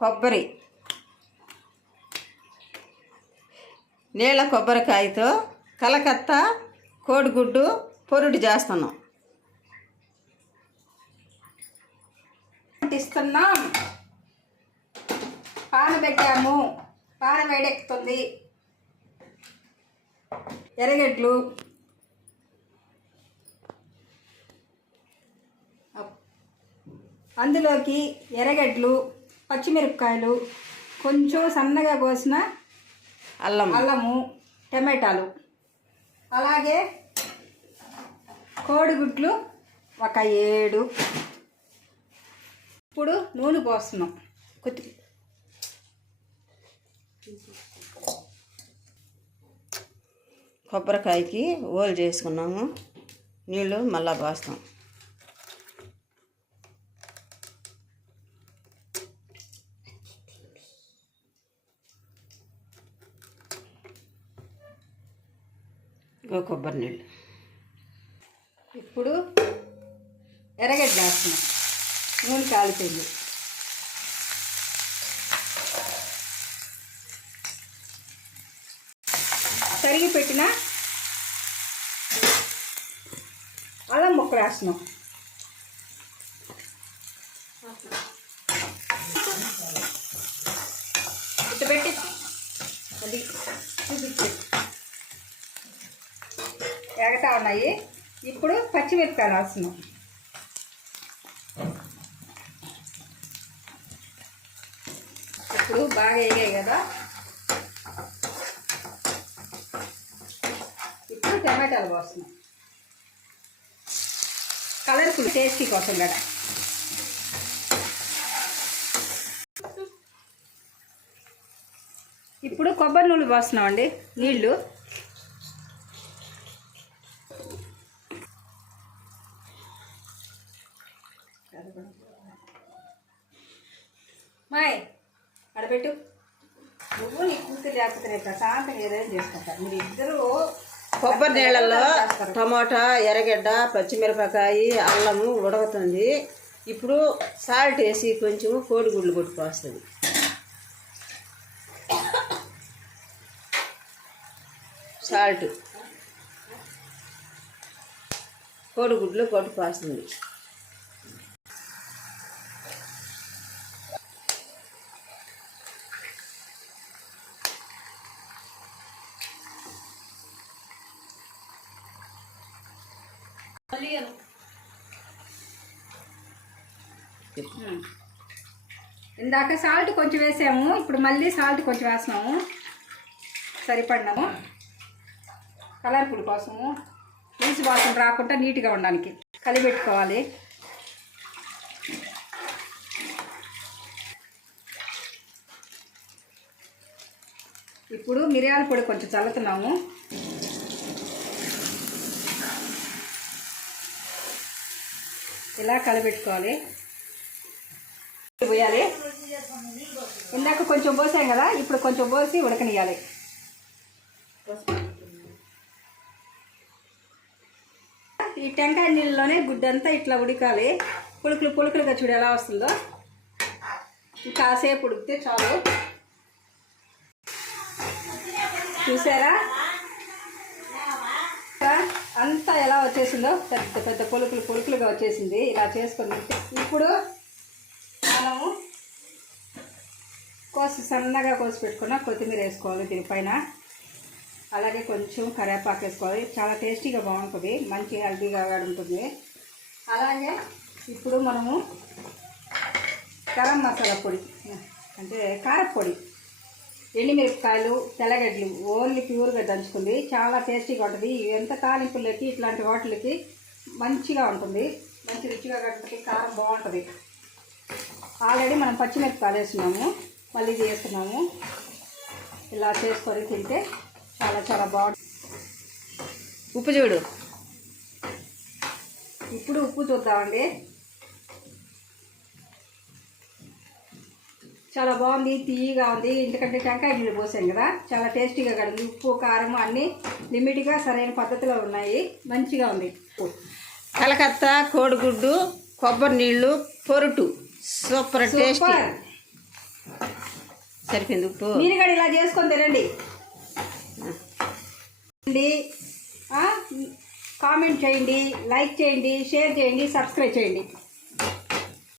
కొబ్బరి, నీళ్ళ కొబ్బరికాయతో కలకత్తా కోడిగుడ్డు పొరుడు చేస్తున్నాం. ఇస్తున్నాం. పాన పెట్టాము, పాన వేడెక్కుతుంది. ఎర్రగడ్డలు, అందులోకి ఎర్రగడ్డలు, పచ్చిమిరపకాయలు, కొంచెం సన్నగా కోసిన అల్లము, టమాటాలు, అలాగే కోడిగుడ్లు ఒక 7. ఇప్పుడు నూనె పోస్తున్నాం. కొబ్బరికాయకి ఓలు చేసుకున్నాము. నీళ్ళు మళ్ళా పోస్తాం. కొబ్బరి నీళ్ళు. ఇప్పుడు ఎర్రగడ్డ వేస్తున్నాం. నూనె కాలిపోయింది. తరిగి పెట్టిన అల్లం ముక్కలు వేస్తున్నాం. ఇట్ట పెట్టి అది చూపించి ఎగతా ఉన్నాయి. ఇప్పుడు పచ్చిమిరపకాయలు వేస్తున్నాం. ఇప్పుడు బాగా వేగాయి కదా. ఇప్పుడు టమాటాలు పోస్తున్నాం. కలర్ఫుల్ టేస్టీ కోసం కదా. ఇప్పుడు కొబ్బరి నూనె పోస్తున్నాం అండి. నీళ్ళు మాయ్ అడబెట్టు. నువ్వు నీ కూతురు లేకపోతే రేపు ప్రశాంతంగా ఏదైనా చేసుకుంటారు మీరు ఇద్దరు. కొబ్బరి నీళ్ళల్లో టమాటా, ఎర్రగడ్డ, పచ్చిమిరపకాయ, అల్లము ఉడుకుతుంది. ఇప్పుడు సాల్ట్ వేసి కొంచెం కోడిగుడ్లు కొట్టుకొస్తుంది. సాల్ట్ కోడిగుడ్లు కొట్టుకొస్తుంది. ఇందాక సాల్ట్ కొంచెం వేసాము. ఇప్పుడు మళ్ళీ సాల్ట్ కొంచెం వేస్తున్నాము. సరిపడినాము. కలర్ఫుల్ కోసము, నీసు వాసన రాకుండా నీట్గా ఉండడానికి కలిపెట్టుకోవాలి. ఇప్పుడు మిరియాల పొడి కొంచెం చల్లుతున్నాము. ఇలా కలిపెట్టుకోవాలి. పోయాలి. ఇందాక కొంచెం పోసాం కదా, ఇప్పుడు కొంచెం పోసి ఉడకనియాలి. ఈ టెంకాయ నీళ్ళలోనే గుడ్డంతా ఇట్లా ఉడకాలి. పులుకులుగా చూడు ఎలా వస్తుందో. కాసేపు ఉడికితే చాలు. చూసారా అంతా ఎలా వచ్చేసిందో. పెద్ద పెద్ద పులుకులుగా వచ్చేసింది. ఇలా చేసుకొని ఇప్పుడు మనము సన్నగా కోసి పెట్టుకున్న కొత్తిమీర వేసుకోవాలి దీనిపైన. అలాగే కొంచెం కరివేపాకు వేసుకోవాలి. చాలా టేస్టీగా బాగుంటుంది. మంచి హెల్తీగా ఉంటుంది. అలాగే ఇప్పుడు మనము గరం మసాలా పొడి అంటే కారపొడి, ఎండుమిరపకాయలు, తెల్లగడ్డలు ఓన్లీ ప్యూర్గా దంచుకుంది. చాలా టేస్టీగా ఉంటుంది. ఎంత తాలింపులకి ఇట్లాంటి వాటిలకి మంచిగా ఉంటుంది. మంచి రుచిగా కట్టుకుంటే కారం బాగుంటుంది. ఆల్రెడీ మనం పచ్చిమిరపకాయలు వేస్తున్నాము, మళ్ళీ చేస్తున్నాము. ఇలా చేసుకొని తింటే చాలా చాలా బాగుంటుంది. ఉప్పు చూడు. ఇప్పుడు ఉప్పు చూద్దామండి. చాలా బాగుంది, తీయగా ఉంది. ఎందుకంటే టెంకాయ నీళ్ళు పోసాం కదా, చాలా టేస్టీగా కడింది. ఉప్పు కారం అన్నీ లిమిట్గా సరైన పద్ధతిలో ఉన్నాయి. మంచిగా ఉంది. కలకత్తా కోడిగుడ్డు కొబ్బరి నీళ్ళు పొరుటు సూపర్ టేస్టీ. సరిపోయింది ఉప్పు. మీరు కూడా ఇలా చేసుకొని తినండి. కామెంట్ చేయండి, లైక్ చేయండి, షేర్ చేయండి, సబ్స్క్రైబ్ చేయండి.